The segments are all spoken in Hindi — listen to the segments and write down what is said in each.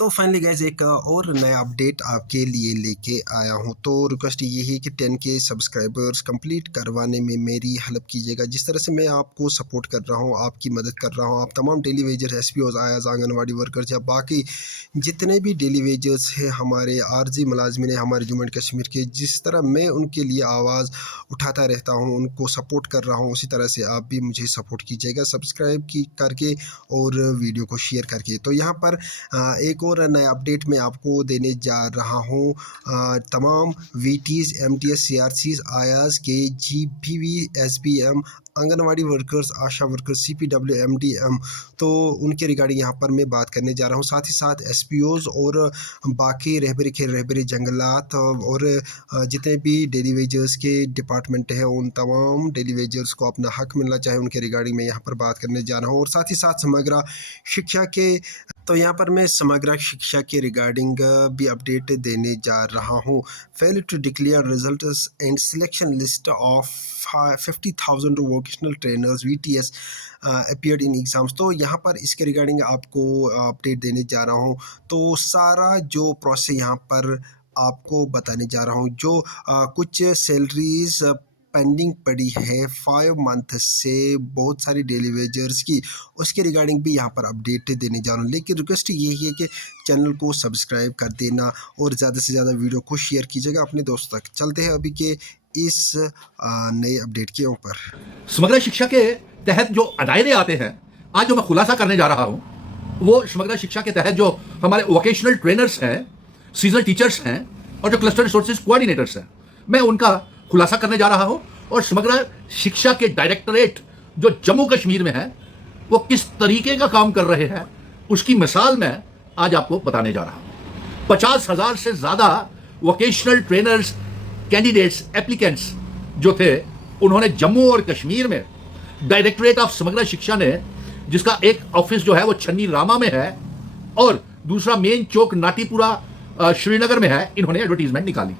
तो फाइनली गाइस एक और नया अपडेट आपके लिए लेके आया हूँ। तो रिक्वेस्ट ये है कि 10K सब्सक्राइबर्स कंप्लीट करवाने में मेरी हेल्प कीजिएगा। जिस तरह से मैं आपको सपोर्ट कर रहा हूँ, आपकी मदद कर रहा हूँ, आप तमाम डेली वेजर एसपीओज, आयाज, आंगनवाड़ी वर्कर्स या बाकी जितने भी डेली वेजर्स हैं, हमारे आर्जी मुलाजमिन हैं हमारे जम्मू एंड कश्मीर के, जिस तरह मैं उनके लिए आवाज़ उठाता रहता हूँ, उनको सपोर्ट कर रहा हूँ, उसी तरह से आप भी मुझे सपोर्ट कीजिएगा सब्सक्राइब की करके और वीडियो को शेयर करके। तो यहाँ पर एक और नया अपडेट मैं आपको देने जा रहा हूँ। तमाम वीटीज़, एमटीएस, सीआरसीज, आयाज, KGBV, SPM, anganwadi workers, ASHA workers, CPW, MDM, तो उनके रिगार्डिंग यहाँ पर मैं बात करने जा रहा हूँ। साथ ही साथ एसपीओज और बाकी रहबरी खेल, रहबरी जंगलात और जितने भी डेली वेजर्स के डिपार्टमेंट है, उन तमाम डेली वेजर्स को अपना हक मिलना चाहिए, उनके रिगार्डिंग मैं यहाँ पर बात करने जा रहा हूँ। और साथ ही साथ समग्र शिक्षा के, तो यहाँ पर मैं समग्र शिक्षा के रिगार्डिंग भी अपडेट देने जा रहा हूँ। Fail to declare results and selection list of 50,000 vocational trainers VTS appeared in exams. तो यहाँ पर इसके रिगार्डिंग आपको अपडेट देने जा रहा हूँ। तो सारा जो प्रोसेस यहाँ पर आपको बताने जा रहा हूँ। जो कुछ सैलरीज पेंडिंग पड़ी है 5 मंथ से बहुत सारी डेली वेजर्स की, उसके रिगार्डिंग भी यहाँ पर अपडेट देने जा रहा हूँ। लेकिन रिक्वेस्ट यही है कि चैनल को सब्सक्राइब कर देना और ज़्यादा से ज़्यादा वीडियो को शेयर कीजिएगा अपने दोस्तों तक। चलते हैं अभी के इस नए अपडेट के ऊपर। समग्र शिक्षा के तहत जो दायरे आते हैं, आज जो मैं खुलासा करने जा रहा हूं, वो समग्र शिक्षा के तहत जो हमारे वोकेशनल ट्रेनर्स हैं, सीजनल टीचर्स हैं और जो क्लस्टर रिसोर्सेज कोऑर्डिनेटर्स हैं, मैं उनका खुलासा करने जा रहा हूं। और समग्र शिक्षा के डायरेक्टरेट जो जम्मू कश्मीर में है, वो किस तरीके का काम कर रहे हैं, उसकी मिसाल मैं आज आपको बताने जा रहा हूं। 50,000 से ज्यादा वोकेशनल ट्रेनर्स कैंडिडेट्स, एप्लीकेंट्स जो थे, उन्होंने जम्मू और कश्मीर में डायरेक्टरेट ऑफ समग्र शिक्षा ने, जिसका एक ऑफिस जो है वो छन्नी रामा में है और दूसरा मेन चौक नाटीपुरा श्रीनगर में है, इन्होंने एडवर्टीजमेंट निकाली।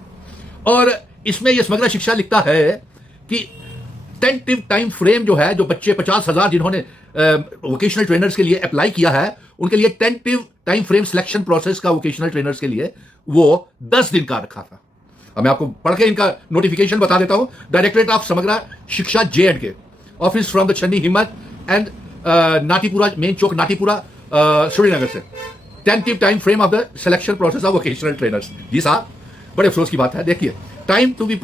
और इसमें यह समग्र शिक्षा लिखता है कि टेंटिव टाइम फ्रेम जो है, जो बच्चे 50,000 जिन्होंने वोकेशनल ट्रेनर्स के लिए अप्लाई किया है, उनके लिए tentative time frame selection process का वोकेशनल ट्रेनर्स के लिए वो 10 दिन का रखा था। अब मैं आपको पढ़ के इनका नोटिफिकेशन बता देता हूं। डायरेक्टरेट ऑफ समग्र शिक्षा J&K, office from the Channi Himmat and Natipora, main chowk Natipora Srinagar से। Tentative time frame of the selection process of vocational trainers. जी साहब, बड़े अफसोस की बात है। देखिए, टाइम टू बी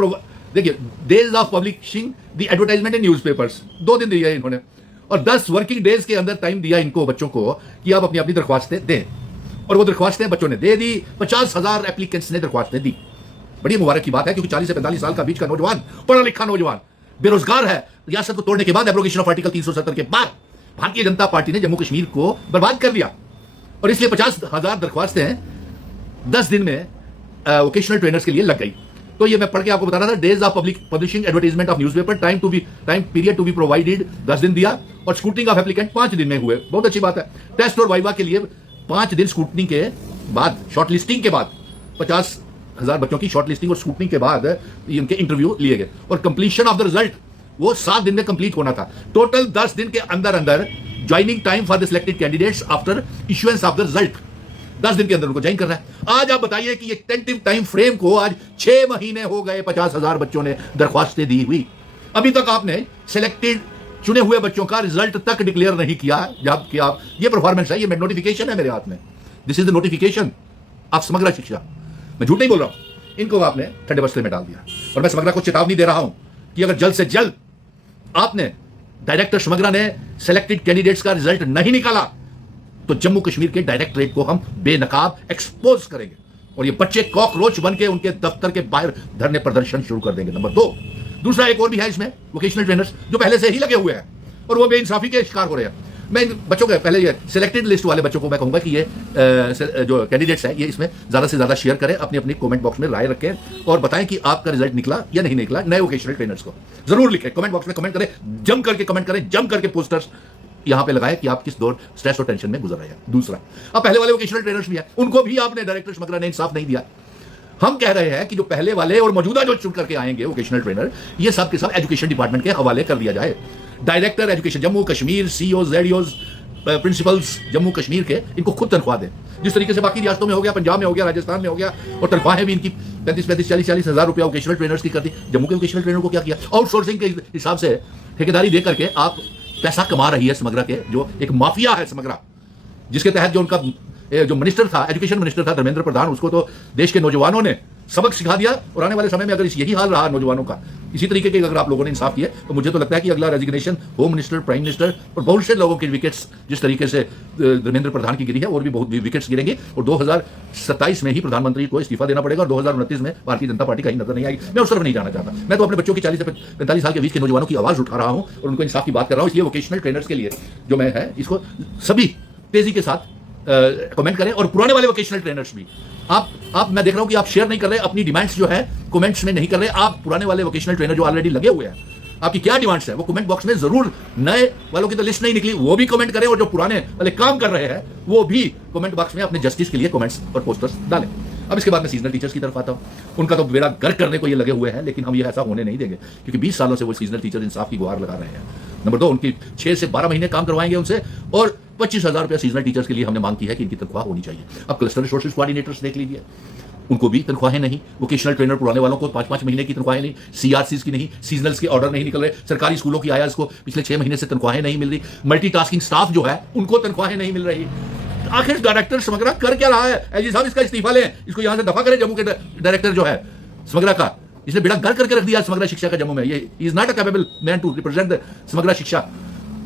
देखिए, days of publishing the advertisement in newspapers, 2 दिन दिया इन्होंने और 10 वर्किंग डेज के अंदर टाइम दिया इनको, बच्चों को, कि आप अपनी अपनी दरख्वास्तें दें। और वो दरख्वास्तें बच्चों ने दे दी। 50,000 एप्लीकेंट्स ने दरख्वास्तें दी। बड़ी मुबारक की बात है, क्योंकि 40 से 45 साल का बीच का नौजवान, पढ़ा लिखा नौजवान, बेरोजगार है। रियासत को तोड़ने के बाद, एब्रोगेशन ऑफ आर्टिकल 370 के बाद, भारतीय जनता पार्टी ने जम्मू कश्मीर को बर्बाद कर दिया और इसलिए 50,000 दरख्वास्तें 10 दिन में वोकेशनल ट्रेनर्स के लिए लग गई। तो ये मैं पढ़ के आपको बता रहा था। Days of publishing advertisement of newspaper, time period to be provided 10 दिन दिया और स्क्रूटनिंग ऑफ एप्लीकेंट 5 दिन में हुए। बहुत अच्छी बात है। टेस्ट और वाइवा के लिए 5 दिन स्क्रूटनिंग के बाद, शॉर्टलिस्टिंग के बाद, 50,000 बच्चों की शॉर्टलिस्टिंग और स्क्रूटनिंग के बाद इनके इंटरव्यू लिए गए और कंप्लीशन ऑफ द रिजल्ट वो 7 दिन में कंप्लीट होना था। टोटल 10 दिन के अंदर अंदर joining time for the selected candidates after issuance of the result, 10 दिन के अंदर उनको ज्वाइन करना है। आज आप बताइए कि ये टेंटिव टाइम फ्रेम को आज 6 महीने हो गए, 50,000 बच्चों ने दरख्वास्तें दी हुई, अभी तक आपने सिलेक्टेड चुने हुए बच्चों का रिजल्ट तक डिक्लेयर नहीं किया। जबकि आप, ये परफॉर्मेंस है, ये नोटिफिकेशन है मेरे हाथ में, this is the notification of समग्र शिक्षा। मैं झूठ नहीं बोल रहा हूं। इनको आपने ठंडे बस्ते में डाल दिया और मैं समग्र को चेतावनी दे रहा हूं कि अगर जल्द से जल्द आपने, डायरेक्टर समग्र ने सिलेक्टेड कैंडिडेट्स का रिजल्ट नहीं निकाला, तो जम्मू कश्मीर के डायरेक्टरेट को हम बेनकाब एक्सपोज करेंगे और ये बच्चे कॉकरोच बन के उनके दफ्तर के बाहर धरने प्रदर्शन शुरू कर देंगे। नंबर 2, दूसरा एक और भी है इसमें, वोकेशनल ट्रेनर्स जो पहले से ही लगे हुए हैं और वो बेइंसाफी के शिकार हो रहे हैं। मैं इन बच्चों के, पहले ये सिलेक्टेड लिस्ट वाले बच्चों को मैं कहूंगा कि ये जो कैंडिडेट्स हैं, ये इसमें ज्यादा से ज्यादा शेयर करें, अपनी अपनी कमेंट बॉक्स में राय रखें और बताएं कि आपका रिजल्ट निकला या नहीं निकला। नए वोकेशनल ट्रेनर्स को जरूर लिखें, कमेंट बॉक्स में कमेंट करें, जम करके कमेंट करें, जम करके पोस्टर्स यहां पे लगाएं कि आप किस दौर स्ट्रेस और टेंशन में गुजर रहे हैं। दूसरा, अब पहले वाले वोकेशनल ट्रेनर्स भी हैं, उनको भी आपने, डायरेक्टर समग्र ने इंसाफ नहीं दिया। हम कह रहे हैं कि जो पहले वाले और मौजूदा जो चुन करके आएंगे वोकेशनल ट्रेनर, ये सब के सब एजुकेशन डिपार्टमेंट के हवाले कर दिया जाए। Director education Jammu Kashmir, CEO, जेडीओज, प्रिंसिपल्स जम्मू कश्मीर के इनको खुद तनख्वाह दें, जिस तरीके से बाकी रियासतों में हो गया, पंजाब में हो गया, राजस्थान में हो गया, और तनख्वाहें भी इनकी 35-35, 40-40 हज़ार रुपया वोकेशनल ट्रेनर्स की कर दी। जम्मू के वोकेशनल ट्रेनर को क्या किया? आउटसोर्सिंग के हिसाब से ठेकेदारी दे करके आप पैसा कमा रही है समग्रा के, जो एक माफिया है समग्रा, जिसके तहत जो उनका जो मिनिस्टर था, एजुकेशन मिनिस्टर था धर्मेंद्र प्रधान, उसको तो देश के नौजवानों ने सबक सिखा दिया। और आने वाले समय में अगर यही हाल रहा नौजवानों का, इसी तरीके के अगर आप लोगों ने इंसाफ किए, तो मुझे तो लगता है कि अगला resignation home minister, prime minister और बहुत से लोगों के विकेट्स जिस तरीके से धर्मेंद्र प्रधान की गिरी है, और भी बहुत विकेट्स गिरेंगे, और 2027 में ही प्रधानमंत्री को इस्तीफा देना पड़ेगा, और 2029 में भारतीय जनता पार्टी कहीं नजर नहीं आएगी। मैं उस तरफ नहीं जाना चाहता। मैं तो अपने बच्चों की 40 से 45 साल के बीच के नौजवानों की आवाज उठा रहा हूं और उनको इंसाफ की बात कर रहा हूं। इसलिए वोकेशनल ट्रेनर्स के लिए जो मैं है, इसको सभी तेजी के साथ कमेंट करें, और पुराने वाले वोकेशनल ट्रेनर्स भी आप मैं देख रहा हूं कि आप शेयर नहीं कर रहे, अपनी डिमांड्स जो है कमेंट्स में नहीं कर रहे। आप पुराने वाले वोकेशनल ट्रेनर जो ऑलरेडी लगे हुए हैं, आपकी क्या डिमांड्स है वो कमेंट बॉक्स में जरूर, नए वालों की तो लिस्ट नहीं निकली, वो भी कमेंट करें, और जो पुराने वाले काम कर रहे हैं वो भी कमेंट बॉक्स में अपने जस्टिस के लिए कमेंट्स और पोस्टर्स डालें। अब इसके बाद मैं सीजनल टीचर्स की तरफ आता हूं। उनका तो बेड़ा गर्क करने को ये लगे हुए हैं, लेकिन हम ये ऐसा होने नहीं देंगे, क्योंकि 20 सालों से वो सीजनल टीचर इंसाफ की गुहार लगा रहे हैं। नंबर 2, उनकी 6 से 12 महीने काम करवाएंगे उनसे, और 25,000 रुपया सीजनल टीचर्स के लिए हमने मांग की है कि इनकी तनख्वाह होनी चाहिए। अब क्लस्टर रिसोर्सेज कोऑर्डिनेटर्स देख लीजिए, उनको भी तनख्वाहें नहीं। वोकेशनल ट्रेनर पुराने वालों को 5-5 महीने की तनख्वाहें नहीं, सीआरसीज की नहीं, सीजनल्स के ऑर्डर नहीं निकल रहे, सरकारी स्कूलों की आयाज को पिछले 6 महीने से तनख्वाहें नहीं मिल रही, मल्टीटास्किंग स्टाफ जो है उनको तनख्वाहें नहीं मिल रही। आखिर डायरेक्टर समग्रा कर क्या रहा है? एजी साहब इसका इस्तीफा लें, इसको यहां से दफा करें। जम्मू के डायरेक्टर जो है समग्रा का, इसने बेड़ा गर्क करके रख दिया समग्रा शिक्षा का जम्मू में। ये is not a capable man to represent the Samagra Shiksha.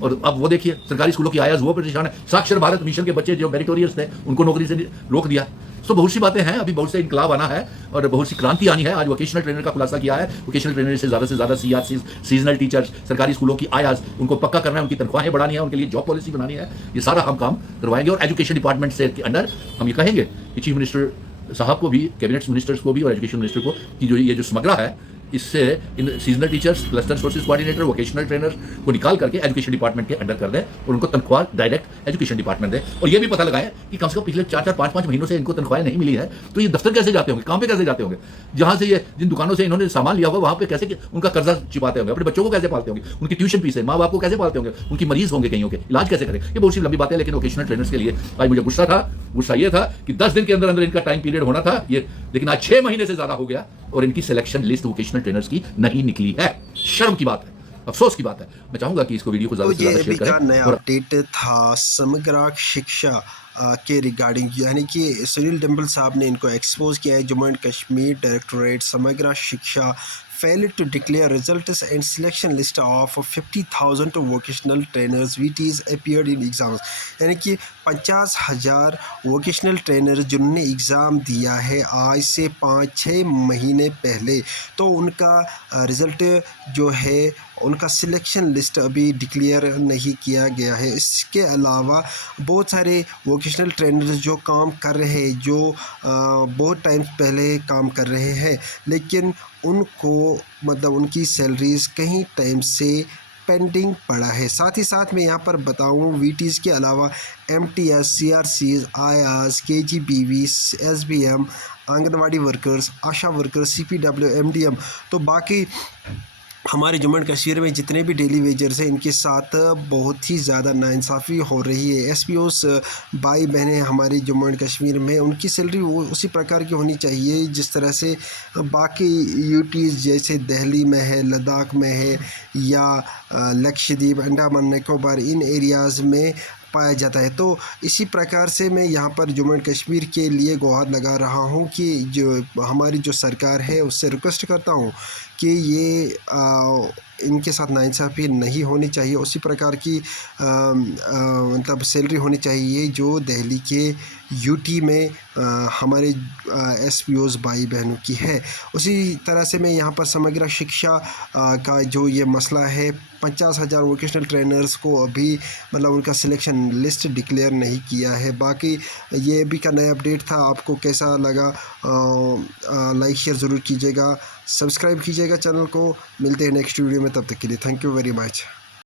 और अब वो देखिए, सरकारी स्कूलों की आयाज वो परेशान है। साक्षर भारत मिशन के बच्चे जो मेरिटोरियस थे, उनको नौकरी से रोक दिया। तो बहुत सी बातें हैं, अभी बहुत से इनकलाब आना है और बहुत सी क्रांति आनी है। आज वोकेशनल ट्रेनर का खुलासा किया है, वोकेशनल ट्रेनर से ज्यादा सीआरसी, सीजनल टीचर्स, सरकारी स्कूलों की आयाज, उनको पक्का करना है, उनकी तनख्वाहें बढ़ानी है, उनके लिए जॉब पॉलिसी बनानी है। ये सारा हम काम करवाएंगे, और एजुकेशन डिपार्टमेंट से के अंडर हम ये कहेंगे कि चीफ मिनिस्टर साहब को भी, कैबिनेट मिनिस्टर्स को भी और एजुकेशन मिनिस्टर को कि जो ये जो समग्रा है, इससे इन seasonal teachers, cluster sources coordinator, vocational trainer को निकाल करके एजुकेशन डिपार्टमेंट के अंडर कर दें, और उनको तनख्वाह डायरेक्ट एजुकेशन डिपार्टमेंट दें। और ये भी पता लगाएं कि कम से कम पिछले 4-4, 5-5 महीनों से इनको तनख्वाहें नहीं मिली है, तो ये दफ्तर कैसे जाते होंगे, काम पे कैसे जाते होंगे, जहां से ये जिन दुकानों से इन्होंने सामान लिया होगा वहां पे कैसे उनका कर्जा छिपाते होंगे, अपने बच्चों को कैसे पालते होंगे, उनकी ट्यूशन फीस है, माँ बाप को कैसे पालते होंगे, उनकी मरीज होंगे कईयों के, इलाज कैसे करें। ये बहुत सी लंबी बातें, लेकिन वोकेशनल ट्रेनर्स के लिए आज मुझे गुस्सा ये था कि 10 दिन के अंदर अंदर इनका टाइम पीरियड होना था ये, लेकिन आज 6 महीने से ज्यादा हो गया और इनकी सिलेक्शन लिस्ट वोकेशनल ट्रेनर्स की नहीं निकली है। शर्म की बात है, अफसोस की बात है। मैं चाहूंगा कि इसको वीडियो को ज्यादा से ज्यादा शेयर करें। नया अपडेट था समग्रा शिक्षा के रिगार्डिंग, यानी कि सुनील डिम्पल साहब ने इनको एक्सपोज किया है। जम्मू एंड कश्मीर डायरेक्टोरेट समग्रा शिक्षा failed to declare results and selection list of 50,000 vocational trainers VTs appeared in exams। यानी कि 50,000 वोकेशनल ट्रेनर जिन्होंने एग्ज़ाम दिया है आज से 5-6 महीने पहले, तो उनका रिज़ल्ट जो है, उनका सिलेक्शन लिस्ट अभी डिक्लेयर नहीं किया गया है। इसके अलावा बहुत सारे वोकेशनल ट्रेनर्स जो काम कर रहे हैं, जो बहुत टाइम पहले काम कर रहे हैं, लेकिन उनको मतलब उनकी सैलरीज कहीं टाइम से पेंडिंग पड़ा है। साथ ही साथ मैं यहाँ पर बताऊँ, वीटीज़ के अलावा MTS, CRCs, आयास, KGBV, SBM, anganwadi workers, ASHA workers, CPW, MDM, तो बाकी हमारे जम्मू एंड कश्मीर में जितने भी डेली वेजर्स हैं, इनके साथ बहुत ही ज़्यादा नाइंसाफ़ी हो रही है। SPOs भाई बहनें हमारे जम्मू एंड कश्मीर में, उनकी सैलरी वो उसी प्रकार की होनी चाहिए जिस तरह से बाकी यूटीज़ जैसे दिल्ली में है, लद्दाख में है, या लक्षद्वीप, अंडमान निकोबार, इन एरियाज़ में पाया जाता है। तो इसी प्रकार से मैं यहाँ पर जम्मू एंड कश्मीर के लिए गुहार लगा रहा हूँ कि जो हमारी जो सरकार है उससे रिक्वेस्ट करता हूँ कि ये इनके साथ नाइंसाफ़ी नहीं होनी चाहिए। उसी प्रकार की मतलब सैलरी होनी चाहिए जो दिल्ली के यूटी में हमारे SPOs भाई बहनों की है। उसी तरह से मैं यहाँ पर समग्र शिक्षा का जो ये मसला है, 50,000 वोकेशनल ट्रेनर्स को अभी मतलब उनका सिलेक्शन लिस्ट डिक्लेयर नहीं किया है। बाकी ये भी का नया अपडेट था। आपको कैसा लगा लाइक शेयर ज़रूर कीजिएगा, सब्सक्राइब कीजिएगा चैनल को। मिलते हैं नेक्स्ट वीडियो में, तब तक के लिए थैंक यू वेरी मच।